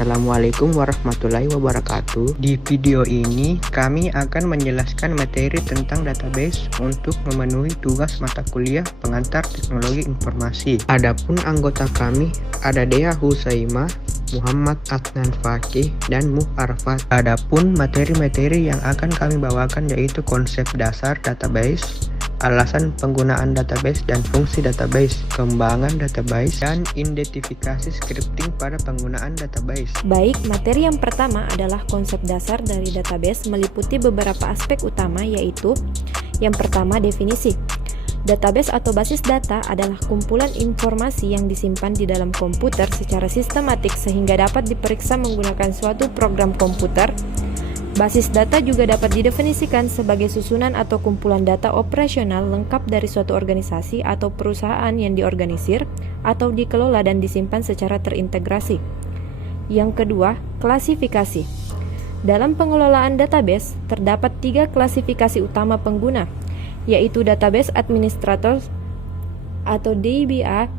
Assalamualaikum warahmatullahi wabarakatuh. Di video ini kami akan menjelaskan materi tentang database untuk memenuhi tugas mata kuliah pengantar teknologi informasi. Adapun anggota kami ada Dea Husaimah, Muhammad Adnan Fakih, dan Muh Arfat. Adapun materi-materi yang akan kami bawakan yaitu konsep dasar database, alasan penggunaan database dan fungsi database, kembangan database, dan identifikasi scripting pada penggunaan database. Baik, materi yang pertama adalah konsep dasar dari database meliputi beberapa aspek utama yaitu yang pertama, definisi. Database atau basis data adalah kumpulan informasi yang disimpan di dalam komputer secara sistematik sehingga dapat diperiksa menggunakan suatu program komputer. Basis data juga dapat didefinisikan sebagai susunan atau kumpulan data operasional lengkap dari suatu organisasi atau perusahaan yang diorganisir atau dikelola dan disimpan secara terintegrasi. Yang kedua, klasifikasi. Dalam pengelolaan database, terdapat 3 klasifikasi utama pengguna, yaitu Database Administrator atau DBA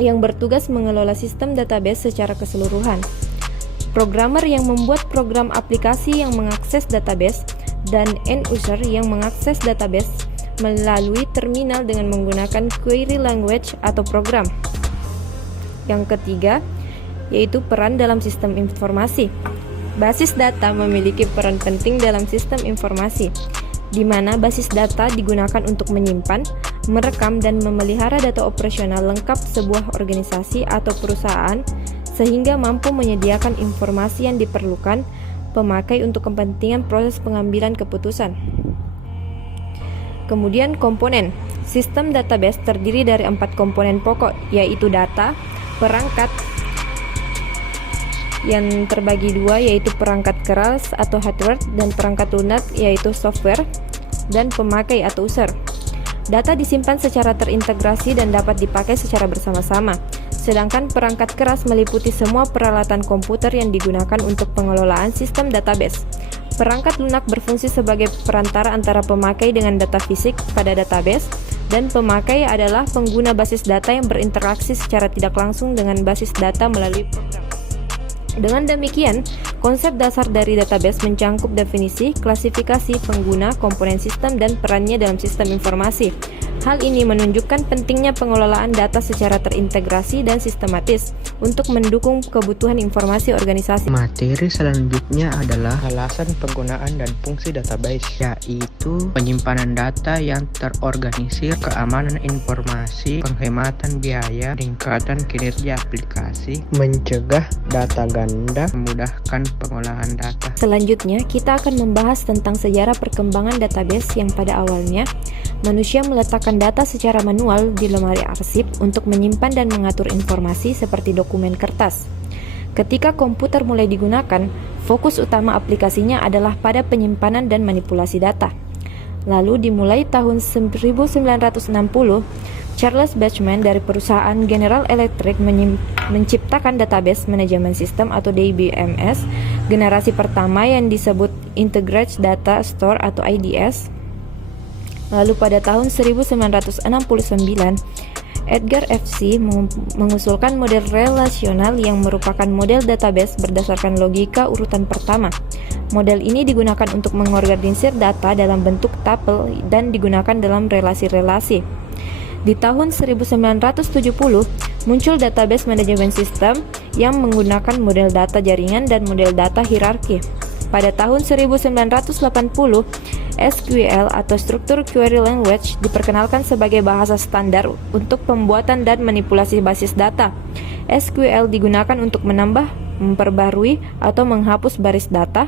yang bertugas mengelola sistem database secara keseluruhan, programmer yang membuat program aplikasi yang mengakses database, dan end user yang mengakses database melalui terminal dengan menggunakan query language atau program. Yang ketiga, yaitu peran dalam sistem informasi. Basis data memiliki peran penting dalam sistem informasi, di mana basis data digunakan untuk menyimpan, merekam, dan memelihara data operasional lengkap sebuah organisasi atau perusahaan sehingga mampu menyediakan informasi yang diperlukan pemakai untuk kepentingan proses pengambilan keputusan. Kemudian komponen. Sistem database terdiri dari 4 komponen pokok, yaitu data, perangkat yang terbagi 2 yaitu perangkat keras atau hardware dan perangkat lunak yaitu software, dan pemakai atau user. Data disimpan secara terintegrasi dan dapat dipakai secara bersama-sama. Sedangkan perangkat keras meliputi semua peralatan komputer yang digunakan untuk pengelolaan sistem database. Perangkat lunak berfungsi sebagai perantara antara pemakai dengan data fisik pada database, dan pemakai adalah pengguna basis data yang berinteraksi secara tidak langsung dengan basis data melalui program. Dengan demikian, konsep dasar dari database mencangkup definisi, klasifikasi, pengguna, komponen sistem, dan perannya dalam sistem informasi. Hal ini menunjukkan pentingnya pengelolaan data secara terintegrasi dan sistematis untuk mendukung kebutuhan informasi organisasi. Materi selanjutnya adalah alasan penggunaan dan fungsi database, yaitu penyimpanan data yang terorganisir, keamanan informasi, penghematan biaya, peningkatan kinerja aplikasi, mencegah data ganda, memudahkan pengolahan data. Selanjutnya, kita akan membahas tentang sejarah perkembangan database yang pada awalnya manusia meletakkan data secara manual di lemari arsip untuk menyimpan dan mengatur informasi seperti dokumen kertas. Ketika komputer mulai digunakan, fokus utama aplikasinya adalah pada penyimpanan dan manipulasi data. Lalu dimulai tahun 1960, Charles Bachman dari perusahaan General Electric menciptakan database manajemen sistem atau DBMS generasi pertama yang disebut Integrated Data Store atau IDS. Lalu pada tahun 1969, Edgar Fc mengusulkan model relasional yang merupakan model database berdasarkan logika urutan pertama. Model ini digunakan untuk mengorganisir data dalam bentuk tuple dan digunakan dalam relasi-relasi. Di tahun 1970, muncul database manajemen sistem yang menggunakan model data jaringan dan model data hierarki. Pada tahun 1980, SQL atau Structured Query Language diperkenalkan sebagai bahasa standar untuk pembuatan dan manipulasi basis data. SQL digunakan untuk menambah, memperbarui, atau menghapus baris data,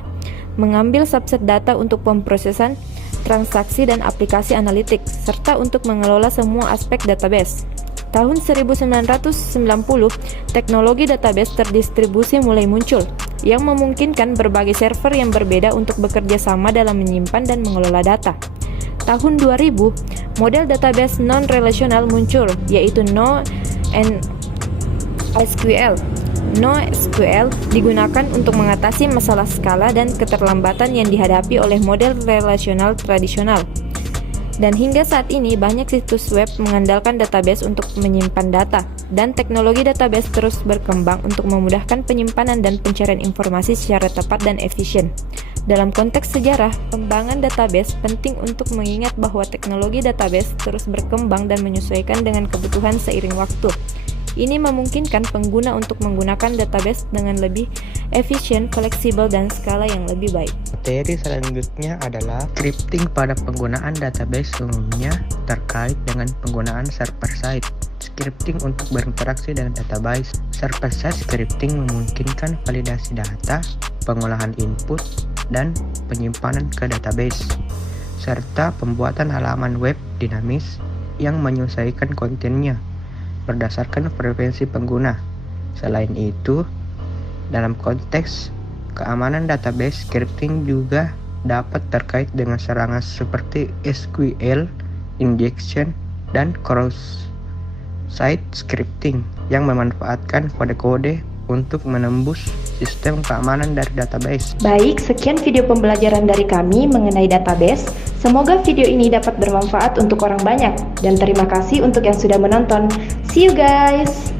mengambil subset data untuk pemrosesan transaksi dan aplikasi analitik, serta untuk mengelola semua aspek database. Tahun 1990, teknologi database terdistribusi mulai muncul, yang memungkinkan berbagai server yang berbeda untuk bekerja sama dalam menyimpan dan mengelola data. Tahun 2000, model database non-relational muncul, yaitu NoSQL. NoSQL digunakan untuk mengatasi masalah skala dan keterlambatan yang dihadapi oleh model relasional tradisional. Dan hingga saat ini banyak situs web mengandalkan database untuk menyimpan data, dan teknologi database terus berkembang untuk memudahkan penyimpanan dan pencarian informasi secara tepat dan efisien. Dalam konteks sejarah, pengembangan database penting untuk mengingat bahwa teknologi database terus berkembang dan menyesuaikan dengan kebutuhan seiring waktu. Ini memungkinkan pengguna untuk menggunakan database dengan lebih efisien, fleksibel, dan skala yang lebih baik. Materi selanjutnya adalah scripting pada penggunaan database umumnya terkait dengan penggunaan server-side. Scripting untuk berinteraksi dengan database. Server-side scripting memungkinkan validasi data, pengolahan input, dan penyimpanan ke database, serta pembuatan halaman web dinamis yang menyesuaikan kontennya berdasarkan preferensi pengguna. Selain itu, dalam konteks keamanan database, scripting juga dapat terkait dengan serangan seperti SQL injection dan cross-site scripting yang memanfaatkan kode-kode untuk menembus sistem keamanan dari database. Baik, sekian video pembelajaran dari kami mengenai database. Semoga video ini dapat bermanfaat untuk orang banyak, dan terima kasih untuk yang sudah menonton. See you guys!